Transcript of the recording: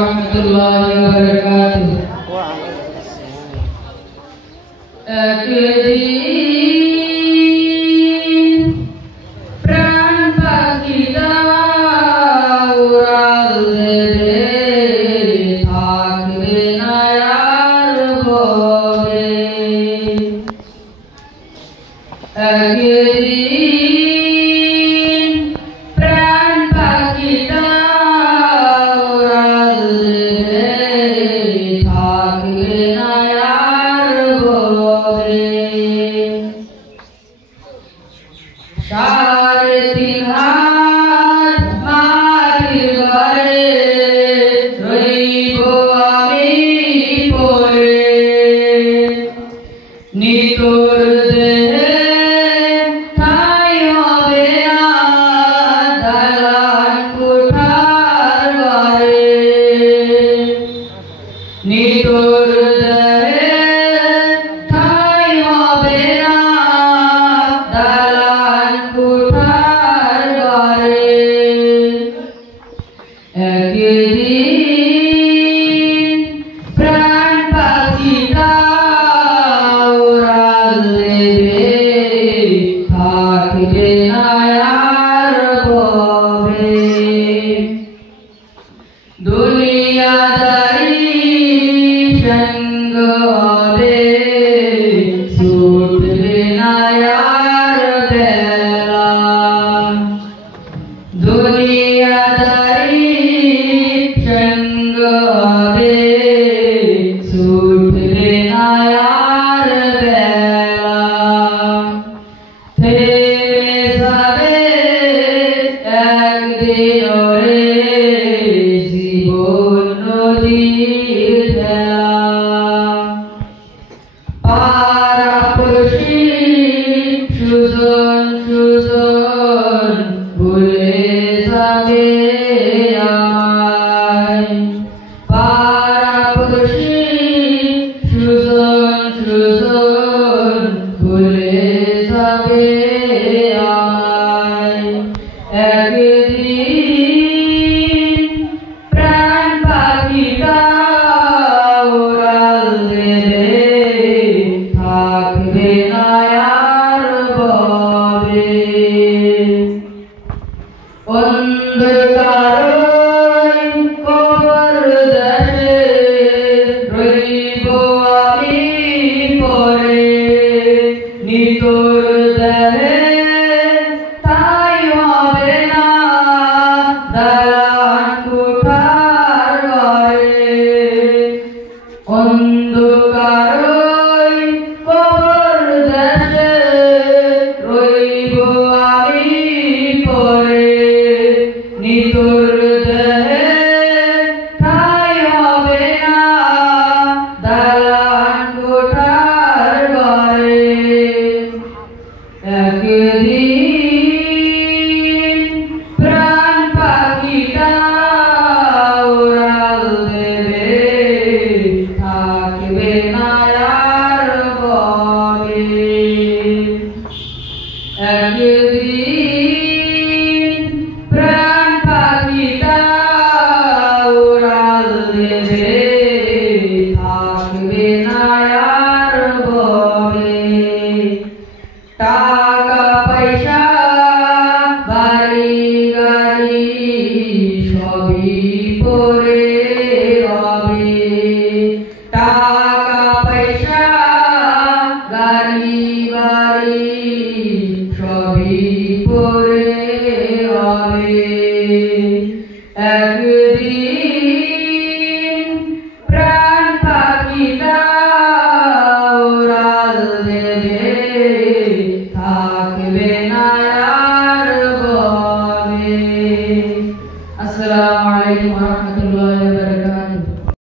warahmatullahi wabarakatuh. Ekdiin pran pakita ural dede thakbe na yar bhoge. Ekdiin pran pakita ural dede thakbe na yar bhoge. सारे तीन हाथ माटिर घरे रइबो आमी परे नितोर देहे ठाई होबे ना दालान कोठार घरे नितोर देहे ठाई होबे ना दालान कोठार घरे একদিন প্রাণ পাখিটা উড়াল দেবে থাকবে না আর ভবে দুনিয়াদারি সঙ্গ হবে ছুটবে না আর বেলা দুনিয়াদারি সঙ্গ হবে ছুটবে না আর বেলা থেমে যাবে একদিন ওরে জীবন নদীর খেলা পাড়াপড়শি সুজন সুজন ভুলে যাবে আমায় পাড়াপড়শি সুজন সুজন ভুলে যাবে আমায় একদিন প্রাণ পাখিটা উড়াল দেবে থাকবে না আর ভবে অন্ধকার কবর দেশে রইব আমি পরে নিতর দেহে তাই হবে না দালান কোঠার ঘরে অন্ধকার কবর দেশে রইব আমি পরে নিতর দেহে ঠাই হবে না দালান কোঠার ঘরে একদিন প্রাণ পাখিটা উড়াল দেবে থাকবে না আর ভবে একদিন প্রাণ পাখিটা উড়াল দেবে থাকবে না আর ভবে টাকা পয়সা বাড়ি গাড়ি সবই পরে রবে টাকা পয়সা গাড়ি বাড়ি সবই পরে রবে